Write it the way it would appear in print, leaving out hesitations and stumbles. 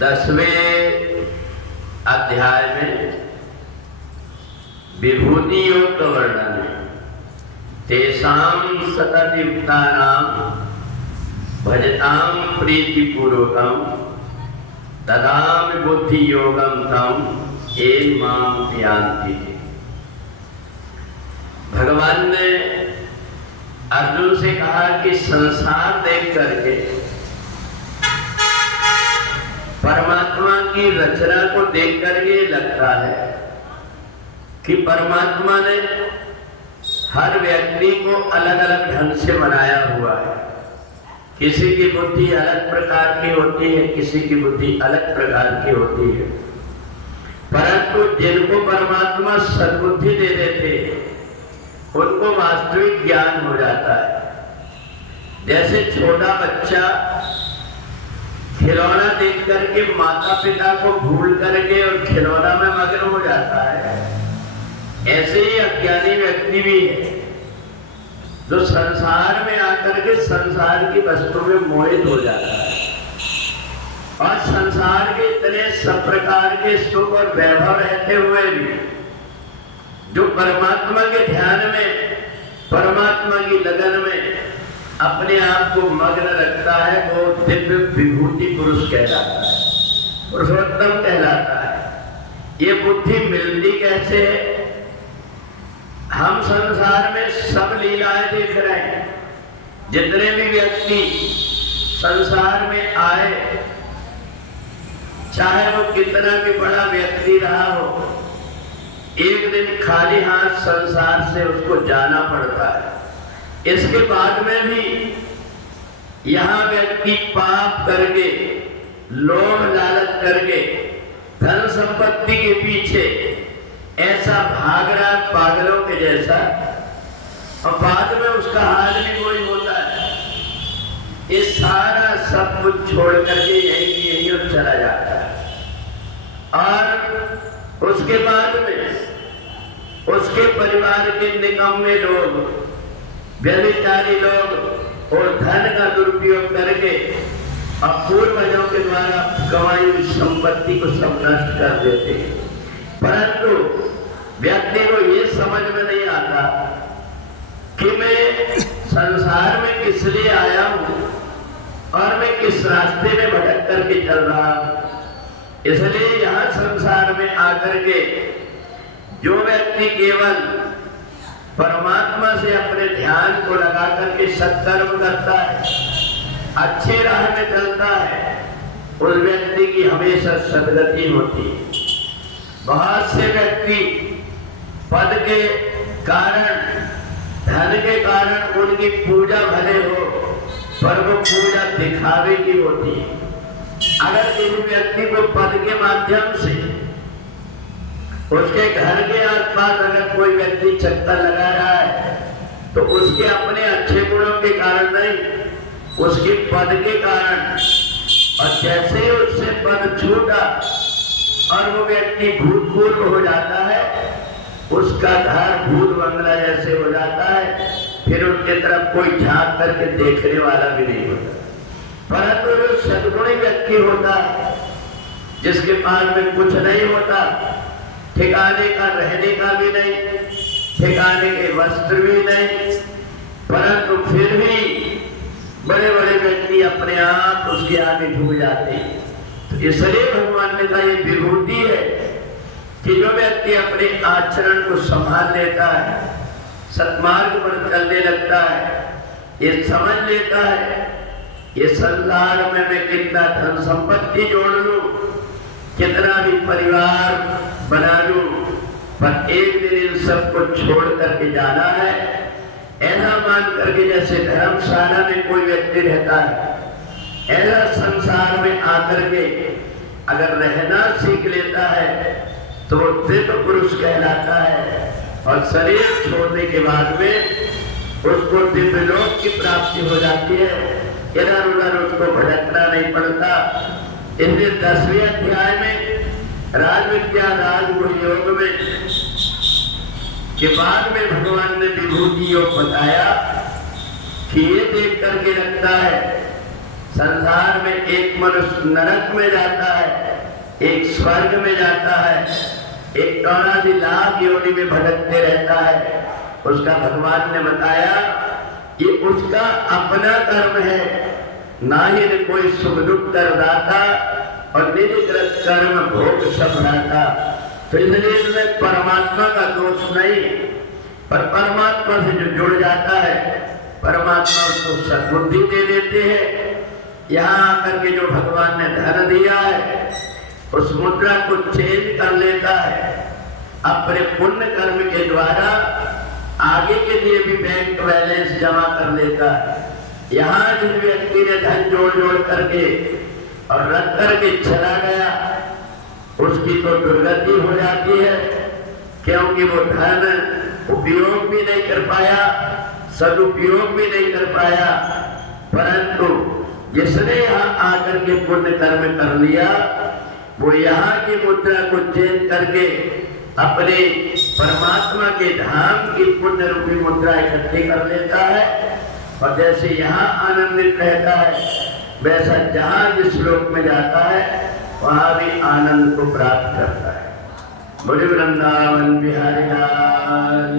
10वें अध्याय में विभूति योग का वर्णन है। तेषां सततयुक्तानां भजतां प्रीतिपूर्वकं ददामि बुद्धि योगं तं येन मां यान्ति। भगवान ने अर्जुन से कहा कि संसार देख करके परमात्मा की रचना को देख करके लगता है कि परमात्मा ने हर व्यक्ति को अलग अलग ढंग से बनाया हुआ है। किसी की बुद्धि अलग प्रकार की होती है, किसी की बुद्धि अलग प्रकार की होती है, परंतु जिनको परमात्मा सद्बुद्धि दे देते हैं उनको वास्तविक ज्ञान हो जाता है। जैसे छोटा बच्चा खिलौना देख करके माता पिता को भूल करके और खिलौना में मग्न हो जाता है, ऐसे ही अज्ञानी व्यक्ति भी है जो संसार में आकर के संसार की वस्तु में मोहित हो जाता है और संसार के इतने सब प्रकार के सुख और वैभव रहते हुए भी जो परमात्मा के ध्यान में, परमात्मा की लगन में अपने आप को मग्न रखता है, वो दिव्य विभूति पुरुष कहलाता है, पुरुषोत्तम कहलाता है। ये बुद्धि मिलती कैसे है? हम संसार में सब लीलाएं देख रहे हैं। जितने भी व्यक्ति संसार में आए, चाहे वो कितना भी बड़ा व्यक्ति रहा हो, एक दिन खाली हाथ संसार से उसको जाना पड़ता है। इसके बाद में भी यहाँ व्यक्ति पाप करके, लोभ लालच करके, धन संपत्ति के पीछे ऐसा भाग रहा पागलों के जैसा, और बाद में उसका हाल भी वही होता है। ये सारा सब कुछ छोड़ करके यही और चला जाता है और उसके बाद में उसके परिवार के निकम्मे लोग, व्यभिचारी लोग और धन का दुरुपयोग करके पूर्वजों के द्वारा कमाई हुई संपत्ति को सब नष्ट कर देते हैं। परंतु व्यक्ति को ये समझ में नहीं आता कि मैं संसार में किस लिए आया हूं और मैं किस रास्ते में भटक करके चल रहा हूं। इसलिए यहां संसार में आकर के जो व्यक्ति केवल परमात्मा से अपने ध्यान को लगा करके सत्कर्म करता है, अच्छे राह में चलता है, उस व्यक्ति की हमेशा सद्गति होती है। बहुत से व्यक्ति पद के कारण, धन के कारण उनकी पूजा भले हो, पर वो पूजा दिखावे की होती है। अगर किसी व्यक्ति को पद के माध्यम से उसके घर के आसपास अगर कोई व्यक्ति चक्कर लगा रहा है तो उसके अपने अच्छे गुणों के कारण नहीं, उसके पद के कारण। और जैसे ही उससे पद छूटा और वो व्यक्ति भूतपूर्व हो जाता है, उसका घर भूत बंगला जैसे हो जाता है, फिर उनके तरफ कोई झांक करके देखने वाला भी नहीं होता। परंतु जो सद्गुणी व्यक्ति होता है, जिसके पास में कुछ नहीं होता, ठिकाने का रहने का भी नहीं, ठिकाने के वस्त्र भी नहीं, परंतु फिर भी बड़े बड़े व्यक्ति अपने आप उसके आगे झुक जाते हैं। तो इसलिए भगवान ने कहा ये विभूति है कि जो व्यक्ति अपने आचरण को संभाल लेता है, सत्मार्ग पर चलने लगता है, ये समझ लेता है ये संसार में मैं कितना धन संपत्ति जोड़ लूं, कितना भी परिवार बना लूं, पर एक दिन इन सबको छोड़ करके जाना है। ऐसा मान करके जैसे धर्मशाला में कोई व्यक्ति रहता है, ऐसा संसार में आकर के अगर रहना सीख लेता है तो वो दिव्य पुरुष कहलाता है। और शरीर छोड़ने के बाद में उसको दिव्य लोक की प्राप्ति हो जाती है। इधर उधर उसको भटकना नहीं पड़ता। इसलिए 10वें अध्याय में राजविद्या राजगुण योग में के बाद में भगवान ने विभूति योग बताया कि ये देख करके लगता है संसार में एक मनुष्य नरक में जाता है, एक स्वर्ग में जाता है, एक 84 लाख योनि में भटकते रहता है, उसका भगवान ने बताया ये उसका अपना कर्म है, ना ही न कोई सुख दुख करदाता और निजकृत कर्म भोग सब रहता। तो इसलिए इसमें परमात्मा का दोष नहीं, पर परमात्मा से जो जुड़ जाता है परमात्मा उसको सद्बुद्धि दे देते हैं। यहाँ आकर के जो भगवान ने धन दिया है उस मुद्रा को चेंज कर लेता है, अपने पुण्य कर्म के द्वारा आगे के लिए भी बैंक बैलेंस जमा कर लेता है। यहाँ जिस व्यक्ति ने धन जोड़ जोड़ करके और रख करके चला गया उसकी तो दुर्गति हो जाती है, क्योंकि वो धन उपयोग भी नहीं कर पाया, सदुपयोग भी नहीं कर पाया। परंतु जिसने यहाँ आकर के पुण्य कर्म कर लिया वो यहाँ की मुद्रा को चेंज करके अपने परमात्मा के धाम की पुण्य रूपी मुद्रा इकट्ठी कर लेता है, और जैसे यहाँ आनंदित रहता है वैसा जहाँ जिस लोक में जाता है वहाँ भी आनंद को प्राप्त करता है। बोले वृंदावन बिहारी लाल।